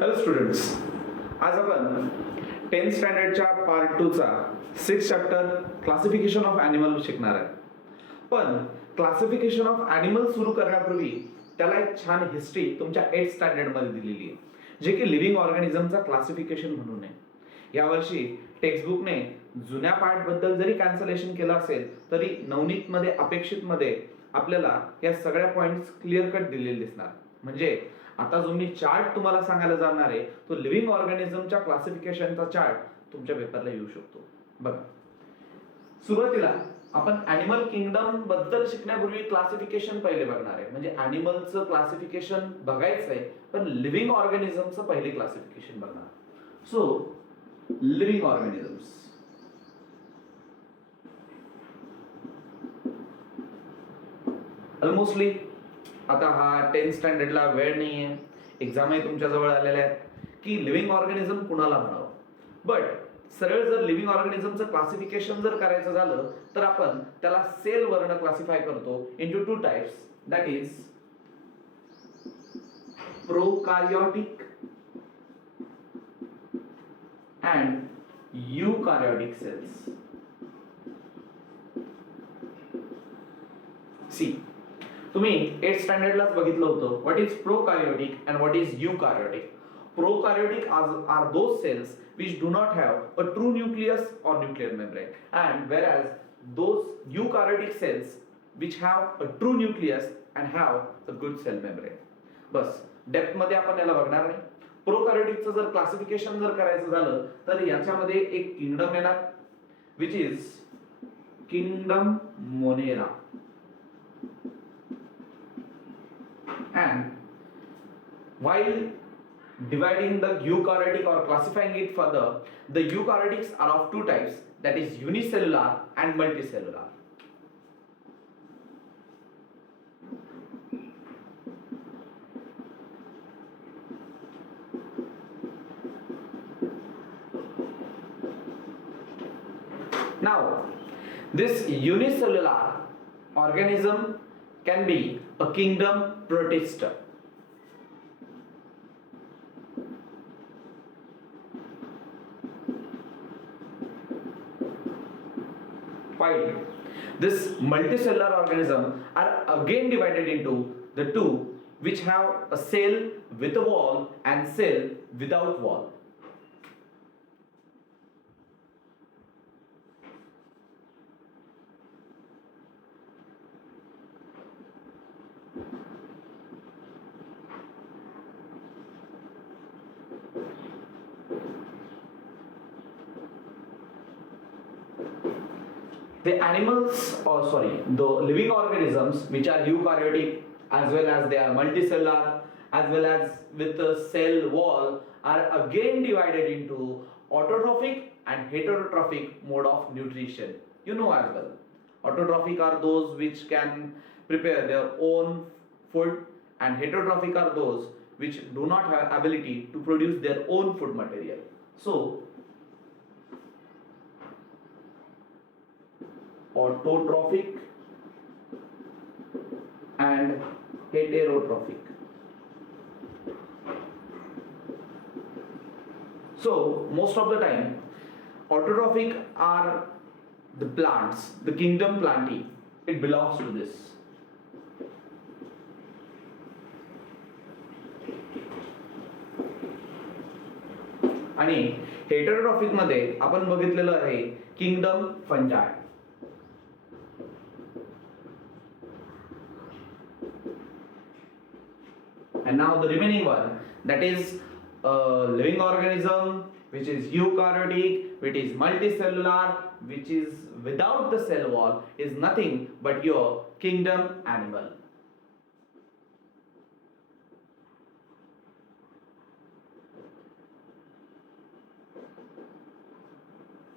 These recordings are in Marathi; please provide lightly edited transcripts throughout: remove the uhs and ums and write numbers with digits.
हॅलो स्टुडंट्स, आज आपण 10th स्टँडर्डच्या पार्ट 2 चा 6 चॅप्टर क्लासिफिकेशन ऑफ ॲनिमल शिकणार आहे. पण क्लासिफिकेशन ऑफ ॲनिमल सुरू करण्यापूर्वी त्याला एक छान हिस्ट्री तुमच्या 8th स्टँडर्डमध्ये दिलेली आहे, जे की लिव्हिंग ऑर्गॅनिझमचा क्लासिफिकेशन म्हणून आहे. यावर्षी टेक्स्टबुकने जुन्या पार्टबद्दल जरी कॅन्सलेशन केलं असेल तरी नवनीतमध्ये अपेक्षितमध्ये आपल्याला या सगळ्या पॉइंट्स क्लिअर कट दिलेले दिसणार. म्हणजे आता जो मी चार्ट तुम्हाला सांगायला जाणार आहे तो लिव्हिंग ऑर्गॅनिझमच्या क्लासिफिकेशनचा चार्ट तुमच्या पेपरला येऊ शकतो. बघा, सुरुवातीला आपण ॲनिमल किंगडम बद्दल शिकण्यापूर्वी क्लासिफिकेशन पहिले बघणार आहे. म्हणजे ॲनिमलचं क्लासिफिकेशन बघायचं आहे, पण लिव्हिंग ऑर्गॅनिझमचं पहिले क्लासिफिकेशन बघणार. सो लिव्हिंग ऑर्गॅनिझम्स, ऑलमोस्टली आता हा 10th स्टँडर्डला वेळ नाहीये, एक्झामही तुमच्या जवळ आलेल्या आहेत की लिव्हिंग ऑर्गॅनिझम कुणाला म्हणावं. बट सरळ जर लिव्हिंग ऑर्गॅनिझमचं क्लासिफिकेशन जर करायचं झालं तर आपण त्याला सेल वरनं क्लासिफाय करतो into 2 types, that is prokaryotic and eukaryotic cells. See, तुम्ही 8th स्टँडर्डलाच बघितलं होतं what is prokaryotic and what is eukaryotic. Prokaryotic are those cells which do not have a true nucleus or nuclear membrane, and whereas those eukaryotic cells which have a true nucleus and have a good cell membrane. Bus depth मध्ये आपण याला बघणार नाही. प्रोकार्योटिकचं जर क्लासिफिकेशन जर करायचं झालं तर याच्यामध्ये एक किंगडम येणार which is kingdom Monera, and while dividing the eukaryotic or classifying it further, the eukaryotics are of two types, that is unicellular and multicellular. Now this unicellular organism can be a kingdom protista. While this multicellular organism are again divided into the two which have a cell with a wall and cell without wall. The animals, or sorry, the living organisms which are eukaryotic as well as they are multicellular as well as with a cell wall are again divided into autotrophic and heterotrophic mode of nutrition. You know as well, autotrophic are those which can prepare their own food and heterotrophic are those which do not have ability to produce their own food material. So autotrophic and heterotrophic. So most of the time autotrophic are the plants, the kingdom Plantae, it belongs to this. आणि हेटेरोट्रॉफिक मध्ये आपण बघितलेलं आहे kingdom फंजाय. And now the remaining one, that is living organism which is eukaryotic, which is multicellular, which is without the cell wall, is nothing but your kingdom animal.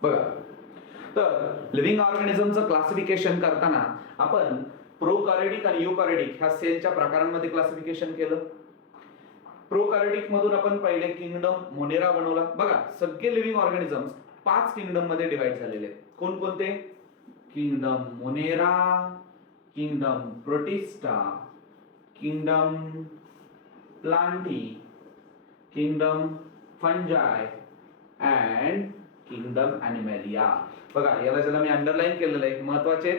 बघा, तर लिव्हिंग ऑर्गॅनिझमचं क्लासिफिकेशन करताना आपण प्रोकार्योटिक आणि युकार्योटिक ह्या सेलच्या प्रकारांमध्ये क्लासिफिकेशन केलं. प्रोकार्योटिक मधून आपण पहिले किंगडम मोनेरा बनवला. बघा, सगळे लिव्हिंग ऑर्गॅनिझम्स 5 किंगडम मध्ये डिवाइड झालेले आहेत. कोणकोणते? Kingdom monera, kingdom protista, kingdom plantae, kingdom fungi and kingdom animalia. बघा याला ज्याला मी अंडरलाईन केलेलं आहे महत्वाचे.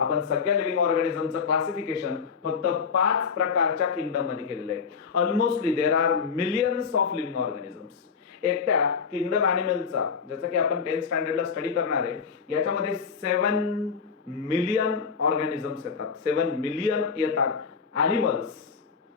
आपण सगळ्या लिव्हिंग ऑर्गॅनिझमचं क्लासिफिकेशन फक्त 5 प्रकारच्या किंगडम मध्ये केलेलं आहे. Almostly there are millions of living organisms. एकट्या किंगडम ॲनिमलचा जसं की आपण 10th स्टँडर्डला स्टडी करणार आहे याच्यामध्ये 7 मिलियन ऑर्गॅनिझम्स येतात. 7 मिलियन येतात. ॲनिमल्स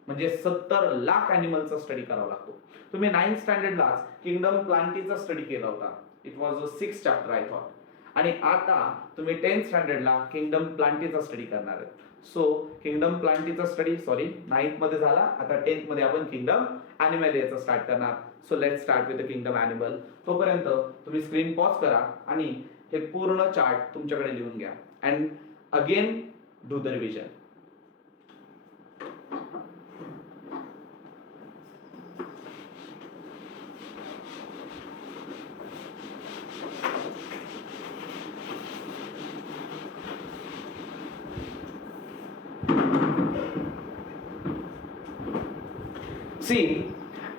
म्हणजे 70 लाख ॲनिमलचा स्टडी करावा लागतो. तुम्ही 9th स्टँडर्डलाच किंगडम प्लांटीचा स्टडी केला होता. It was a 6th chapter I thought. आणि आता तुम्ही 10th स्टँडर्डला किंगडम प्लांटीचा स्टडी करणार आहे. सो किंगडम प्लांटीचा स्टडी 9th मध्ये झाला. आता 10th मध्ये आपण किंगडम ॲनिमॅलियाचा स्टार्ट करणार. So let start with the kingdom animal. तोपर्यंत तुम्ही स्क्रीन पॉज करा आणि हे पूर्ण चार्ट तुमच्याकडे लिहून घ्या and again do the revision. See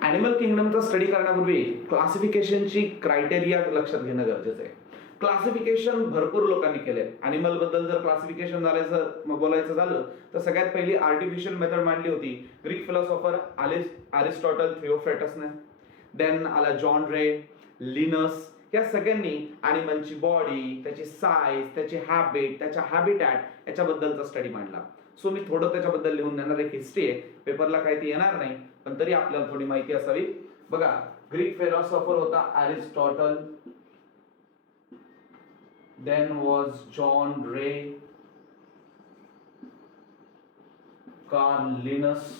animal किंगडमचा स्टडी करण्यापूर्वी क्लासिफिकेशनची क्रायटेरिया लक्षात घेणं गरजेचं आहे. क्लासिफिकेशन भरपूर लोकांनी केले. ॲनिमल बद्दल जर क्लासिफिकेशन झाल्याचं बोलायचं झालं तर सगळ्यात पहिली आर्टिफिशियल मेथड मांडली होती ग्रीक फिलॉसॉफर अरिस्टॉटल थिओफ्रेटसने. देन आला जॉन रे, लिनस. या सगळ्यांनी ॲनिमलची बॉडी, त्याची साईज, त्याची हॅबिट, त्याच्या हॅबिटॅट याच्याबद्दलचा स्टडी मांडला. सो मी थोडं त्याच्याबद्दल लिहून देणार. एक हिस्ट्री आहे, पेपरला काही ती येणार नाही पण तरी आपल्याला थोडी माहिती असावी. बघा ग्रीक फिलॉसॉफर होता Aristotle. Then was John Ray, Carl Linnaeus.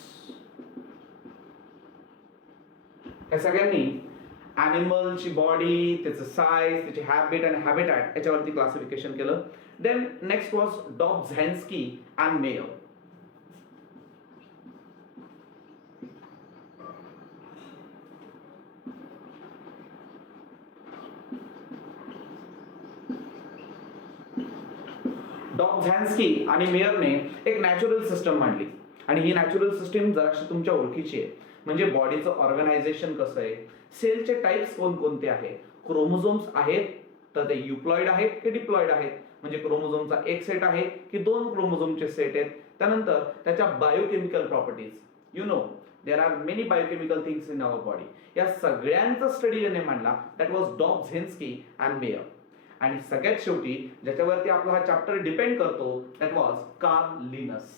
या सगळ्यांनी ॲनिमलची बॉडी, त्याचं साईज, त्याची हॅबिट आणि हॅबिटॅट याच्यावरती क्लासिफिकेशन केलं. Then next was Dobzhansky and Mayr. Dobzhansky आणि मेयरने एक नॅचरल सिस्टम मांडली आणि ही नॅचरल सिस्टम जराशी तुमच्या ओळखीची आहे. म्हणजे बॉडीचं ऑर्गनायझेशन कसं आहे, सेलचे टाइप्स कोणकोणते आहेत, क्रोमोझोम्स आहेत तर ते युप्लॉइड आहेत की डिप्लॉइड आहेत, म्हणजे क्रोमोझोमचा एक सेट आहे की 2 क्रोमोझोमचे सेट आहेत. त्यानंतर त्याच्या biochemical properties. You know there are many biochemical things in our body. या सगळ्यांचा स्टडी ज्याने मांडला that was Dobzhansky and Mayr. आणि सगळ्यात शेवटी ज्याच्यावरती आपला हा चॅप्टर डिपेंड करतो that was Carl Linnaeus.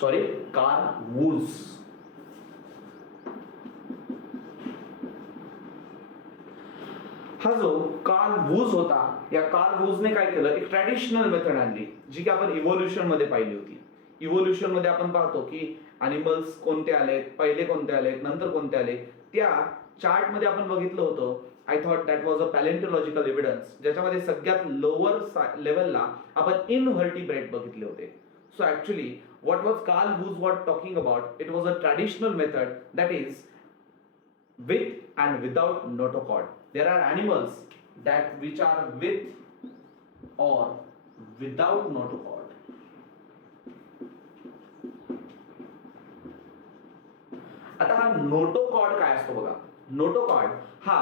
Sorry, Carl Woese. हा जो कार्ल वूज होता, या कार्ल वूजने काय केलं, एक ट्रॅडिशनल मेथड आणली जी की आपण इव्होल्युशन मध्ये पाहिली होती. इव्होल्युशन मध्ये आपण पाहतो की अॅनिमल्स कोणते आलेत, पहिले कोणते आलेत, नंतर कोणते आले. त्या चार्ट मध्ये आपण बघितलं होतं. I thought that was a paleontological evidence, ज्याच्यामध्ये सगळ्यात लोअर लेवलला आपण इनव्हर्टिब्रेट बघितले होते. So actually what was Carl Wood was talking about, it was a traditional method that is with and without notochord. There are animals that which are with or without notochord. आता हा नोटोकॉर्ड काय असतो बघा. नोटोकॉर्ड हा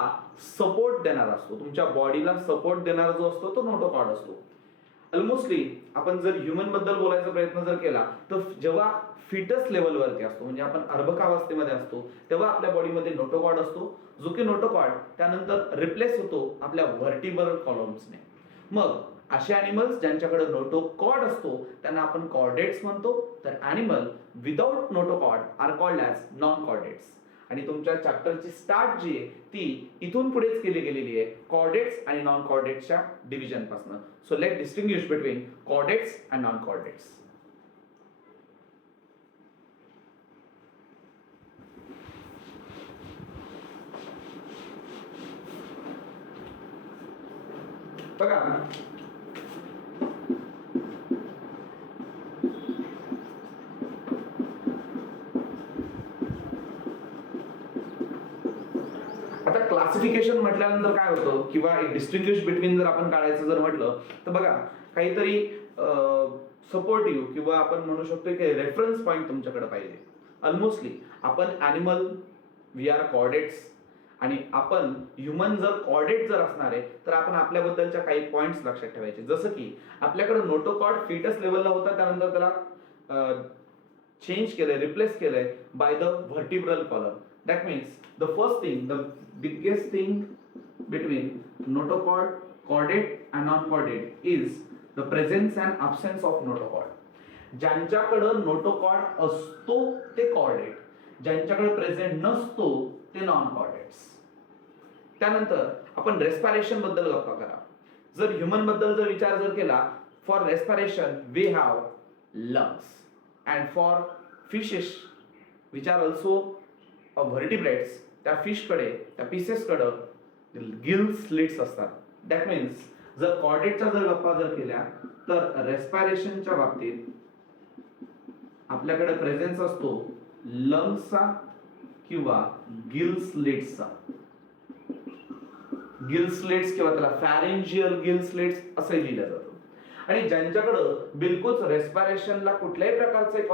सपोर्ट देणारा असतो, तुमच्या बॉडीला सपोर्ट देणारा जो असतो तो नोटोकॉर्ड असतो. ऑलमोस्टली आपण जर ह्युमन बद्दल बोलायचा प्रयत्न जर केला तर जेव्हा फिटस लेवलवरती असतो म्हणजे आपण अर्भकावस्थेमध्ये असतो तेव्हा आपल्या बॉडीमध्ये नोटोकॉर्ड असतो, जो की नोटोकॉर्ड त्यानंतर रिप्लेस होतो आपल्या व्हर्टिब्रल कॉलम्सने. मग असे ॲनिमल्स ज्यांच्याकडे नोटोकॉर्ड असतो त्यांना आपण कॉर्डेट्स म्हणतो. तर animal without notochord are called as non chordates. आणि तुमच्या चॅप्टरची स्टार्ट जी आहे ती इथून पुढेच केली गेलेली आहे कॉर्डेट्स आणि नॉन कॉर्डेट्सच्या डिव्हिजन पासून. So let distinguish between chordates and non chordates. बघा क्लासिफिकेशन म्हटल्यानंतर काय होतं किंवा एक डिस्टिंग्विश बिटवीन जर आपण काढायचं जर म्हटलं तर बघा काहीतरी सपोर्टिव्ह किंवा आपण म्हणू शकतो की रेफरन्स पॉईंट तुमच्याकडे पाहिजे. ऑलमोस्टली आपण ॲनिमल वी आर कॉर्डेट्स आणि आपण ह्युमन जर कॉर्डेट जर असणार आहे तर आपण आपल्याबद्दलच्या काही पॉइंट्स लक्षात ठेवायचे. जसं की आपल्याकडे नोटोकॉर्ड फिटस लेवलला होता, त्यानंतर त्याला चेंज केलंय, रिप्लेस केलंय by the vertebral column. That means the first thing, the biggest thing between notochord, chordate and non chordate is the presence and absence of notochord. ज्यांच्याकडं नोटोकॉर्ड असतो ते कॉर्डेट, ज्यांच्याकडे प्रेझेंट नसतो ते नॉन कॉर्डेट्स. त्यानंतर आपण रेस्पिरेशन बद्दल गप्पा करा. जर ह्युमन बद्दल जर विचार जर केला, for respiration we have lungs and for fishes which are also vertebrates, त्या फिशकडे त्या पीसेसकडे गिल स्लिट्स असतात. दॅट मीन्स जर कॉर्डेटच्या जर गप्पा जर केल्या तर रेस्पिरेशनच्या बाबतीत आपल्याकडे प्रेझेन्स असतो लंग्सचा किंवा गिल स्लिट्सचा. गिल स्लिट्स किंवा त्याला फॅरेंजियल गिल स्लिट्स असे लिहिलं जातं. आणि ज्यांच्याकडं बिलकुल रेस्पिरेशनला कुठल्याही प्रकारचं एक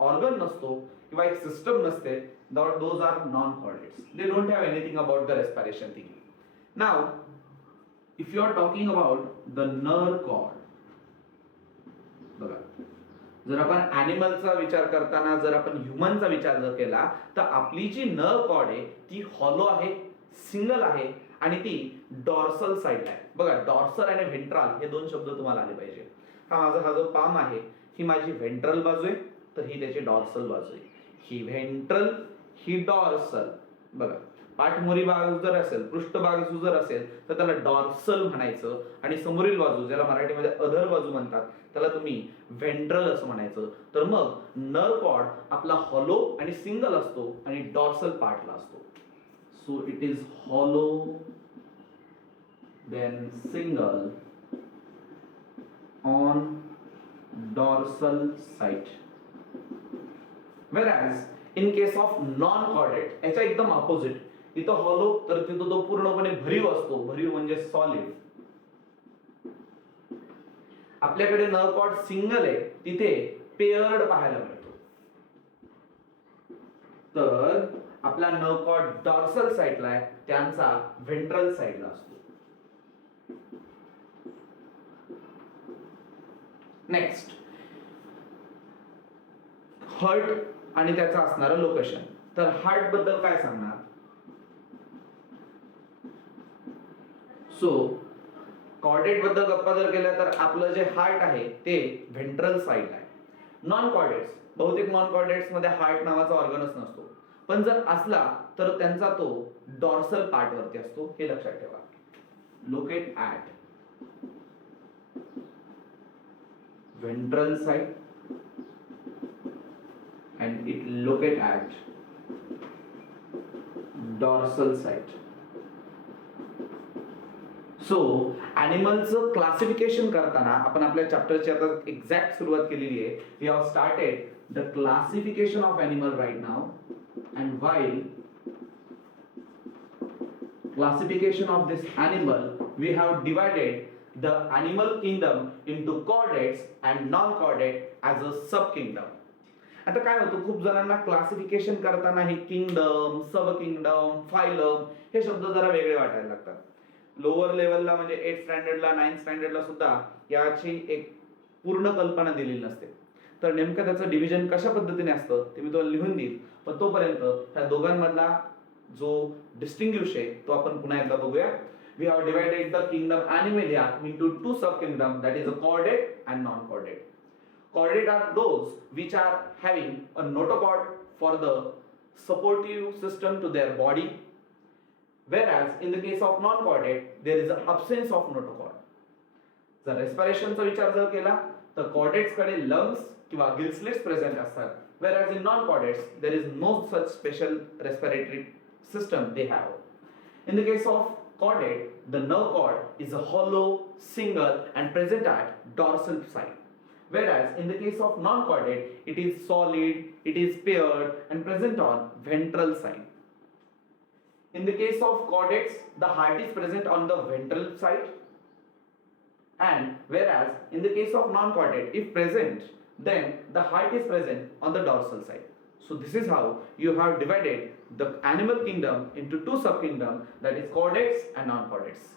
ऑर्गन नसतो किंवा एक सिस्टम नसते, those are non chordates. They don't have anything about the respiration thing. Now if you are talking about the nerve cord, बघा जर आपण ॲनिमलचा विचार करताना जर आपण ह्युमनचा विचार जर केला तर आपली जी नर्व कॉर्ड आहे ती हॉलो आहे, सिंगल आहे आणि ती डॉर्सल साइडला आहे. बघा डॉर्सल आणि व्हेंट्रल हे दोन शब्द तुम्हाला आले पाहिजे. हा जो पाम आहे ही माझी व्हेंट्रल बाजू आहे, तर ही त्याची डॉर्सल बाजू आहे. ही व्हेंट्रल ही डॉर्सल. बघा पाठमोरी बाजू जर असेल, पृष्ठबाजू जर असेल तर त्याला डॉर्सल म्हणायचं आणि समोरील बाजू ज्याला मराठीमध्ये अधर बाजू म्हणतात त्याला तुम्ही व्हेंट्रल असं म्हणायचं. तर मग नर्व कॉर्ड आपला हॉलो आणि सिंगल असतो आणि डॉर्सल पार्टला असतो. So it is hollow then single on dorsal side. whereas in case of non chordate याच्या एकदम ऑपोजिट, इथं हॉलो तर तिथं तो पूर्णपणे भरीव असतो. भरीव म्हणजे सॉलिड. आपल्याकडे नर्व कॉर्ड सिंगल आहे, तिथे पेयर्ड पाहायला मिळतो. तर आपला नर्व कॉर्ड डॉर्सल साइडला आहे, त्यांचा व्हेंट्रल साइडला असतो. नेक्स्ट हार्ट आणि त्याचं असणारं लोकेशन. तर हार्ट बद्दल काय सांगणार? सो कॉर्डेट बद्दल गप्पा जर केल्या तर आपलं जे हार्ट आहे ते व्हेंट्रल साइड आहे. नॉन कॉर्डेट्स, बहुतेक नॉन कॉर्डेट्स मध्ये हार्ट नावाचा ऑर्गनच नसतो, पण जर असला तर त्यांचा तो डॉर्सल पार्ट वरती असतो. हे लक्षात ठेवा. Locate at ventral side and it locate at dorsal side. So ॲनिमलचं क्लासिफिकेशन करताना आपण आपल्या चॅप्टरची आता एक्झॅक्ट सुरुवात केलेली आहे. We have started the classification of animal right now and while classification of this animal we have divided the animal kingdom into chordates and non-chordate as a sub-kingdom. आता काय होतं, खूप जणांना क्लासिफिकेशन करताना हे किंगडम, सब किंगडम, फायलम हे शब्द जरा वेगळे वाटायला लागतात. लोअर लेवलला म्हणजे 8th स्टँडर्डला 9th स्टँडर्डला सुद्धा याची एक पूर्ण कल्पना दिलेली नसते. तर नेमकं त्याचं डिव्हिजन कशा पद्धतीने असतं ते मी तुम्हाला लिहून देईल. पण तोपर्यंत ह्या दोघांमधला जो डिस्टिंग्विश आहे तो आपण पुन्हा एकदा बघूया. We have divided the kingdom Animalia into two subkingdoms, that is a chordate and non-chordate. Chordate are those which are having a notochord for the supportive system to their body, whereas in the case of non-chordate there is an absence of notochord. जर रेस्पिरेशनचा विचार जर केला तर chordates कडे lungs किंवा gill slits present असतात, whereas in non-chordates there is no such special respiratory system they have. In the case of chordate, the nerve cord is a hollow, single and present at dorsal side. Whereas in the case of non-chordate, it is solid, it is paired and present on ventral side. In the case of chordates, the heart is present on the ventral side, and whereas in the case of non-chordate, if present, then the heart is present on the dorsal side. So this is how you have divided the animal kingdom into two subkingdoms, that is chordates and non-chordates.